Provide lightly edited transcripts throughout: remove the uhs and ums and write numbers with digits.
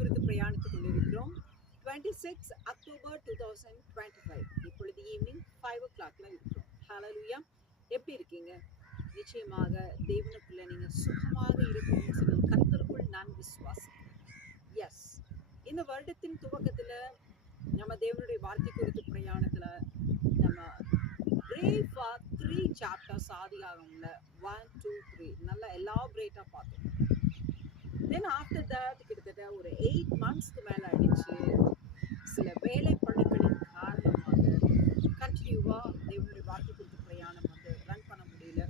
குறித்து பிரயாணித்துக் கொண்டிருக்கிறோம். 26 அக்டோபர் 2025. இப்பொழுது ஈவினிங் 5 o'clockல இருக்கிறோம். ஹalleluya. எப்படி இருக்கீங்க? நிச்சயமாக தேவனுக்குள்ள நீங்க சுகமாக இருப்பீங்கன்னு சொல்லி கர்த்தருக்குள் நான் விசுவாசிக்கிறேன். எஸ், இந்த வருடத்தின் துவக்கத்துல நம்ம தேவனுடைய வார்த்தை குறித்து பிரயாணத்துல நம்ம பிரேக் ஃபார் 3 சாப்டர்ஸ் ஆதியாகமம்ல 1 2 3 நல்லா எலாபரேட்டா பார்த்தோம். தென் ஆஃப்டர் தட் கிட்டத்தட்ட ஒரு 8 மந்த்ஸ்க்கு மேல ஆயிடுச்சு. சில வேலை பணிகளின் காரணமாக கண்டினியூவா தேவனுடைய வார்த்தை குறித்து பிரயாணம் வந்து ரன் பண்ண முடியல.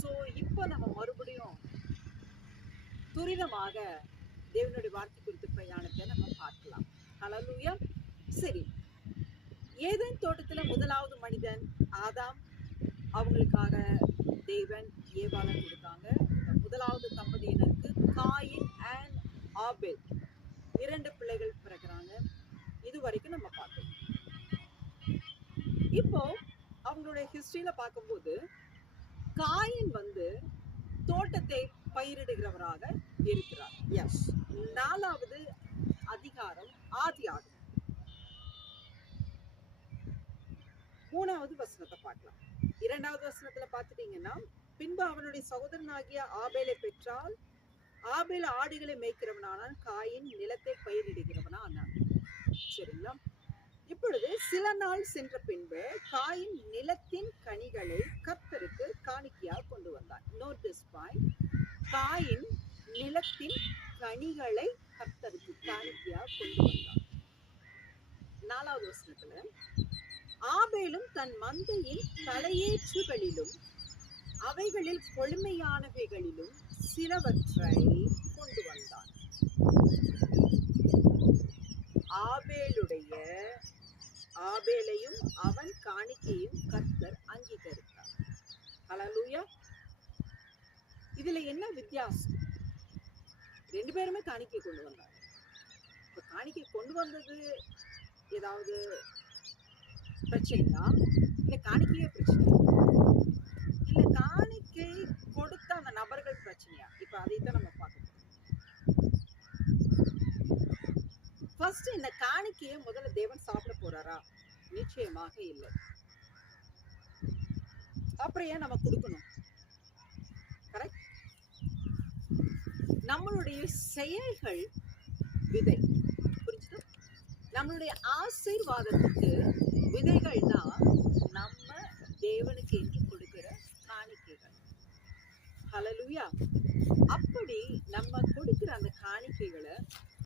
ஸோ இப்போ நம்ம மறுபடியும் துரிதமாக தேவனுடைய வார்த்தை குறித்து பிரயாணத்தை நம்ம பார்க்கலாம். ஹalleluya. சரி, ஏதேன் தோட்டத்துல முதலாவது மனிதன் ஆதாம், அவங்களுக்காக தேவன் ஏவாளை கொடுத்தாங்க. முதலாவது தம்பதியினருக்கு காயின் அண்ட் ஆபேல் 2 பிள்ளைகள் பிறகுறாங்க. இது வரைக்கும் நம்ம பார்த்தோம். இப்போ அவங்களுடைய ஹிஸ்டரியில பார்க்கும்போது காயின் வந்து தோட்டத்தை பயிரிடுகிறவராக இருக்கிறார். எஸ், 4வது அதிகாரம் ஆதியாகமம் 3வது வசனத்தை பார்க்கலாம். 2வது வசனத்துல பார்த்துட்டீங்கன்னா, பின்பு அவனுடைய சகோதரனாகிய ஆபேலை பெற்றால், ஆபேல் ஆடுகளை மேய்க்கிறவனானான், காயின் நிலத்தை பயிரிடுகிறவனானான். சரிங்களா? இப்பொழுது சில நாள் சென்ற பின்பு காயின் நிலத்தின் கனிகளை கர்த்தருக்கு காணிக்கையாக கொண்டு வந்தான். Note this point. காயின் நிலத்தின் கனிகளை கர்த்தருக்கு காணிக்கையாக கொண்டு வந்தான். 4வது வசனத்துல, ஆபேலும் தன் மந்தையின் தலையேற்றுகளிலும் அவைகளில் கொழுமையானவைகளிலும் சிலவற்றை கொண்டு வந்தான். ஆபேலையும் அவன் காணிக்கையும் கர்த்தர் அங்கீகரித்தார். ஹalleluya. இதுல என்ன வித்தியாசம்? 2 பேருமே காணிக்கை கொண்டு வந்தாங்க. இப்ப காணிக்கை கொண்டு வந்தது ஏதாவது பிரச்சனையா, இல்ல காணிக்கையே பிரச்சனையா, இல்ல காணிக்கை கொடுத்த அந்த நபர்கள் பிரச்சனையா? இப்ப அதைத்தான் நம்ம பார்க்கணும். ஃபர்ஸ்ட், இந்த காணிக்கையை முதல்ல தேவன் சாப்பிட போறாரா? நிச்சயமாக இல்லை. அப்புறம் ஏன் நம்ம கொடுக்கணும்? கரெக்ட். நம்மளுடைய செயல்கள் விதை. புரிஞ்சுதா? நம்மளுடைய ஆசீர்வாதத்துக்கு விதைகள் தான் நம்ம தேவனுக்கு எண்ணி கொடுக்கிற காணிக்கைகள். ஹalleluya. அப்படி நம்ம கொடுக்கிற அந்த காணிக்கைகளை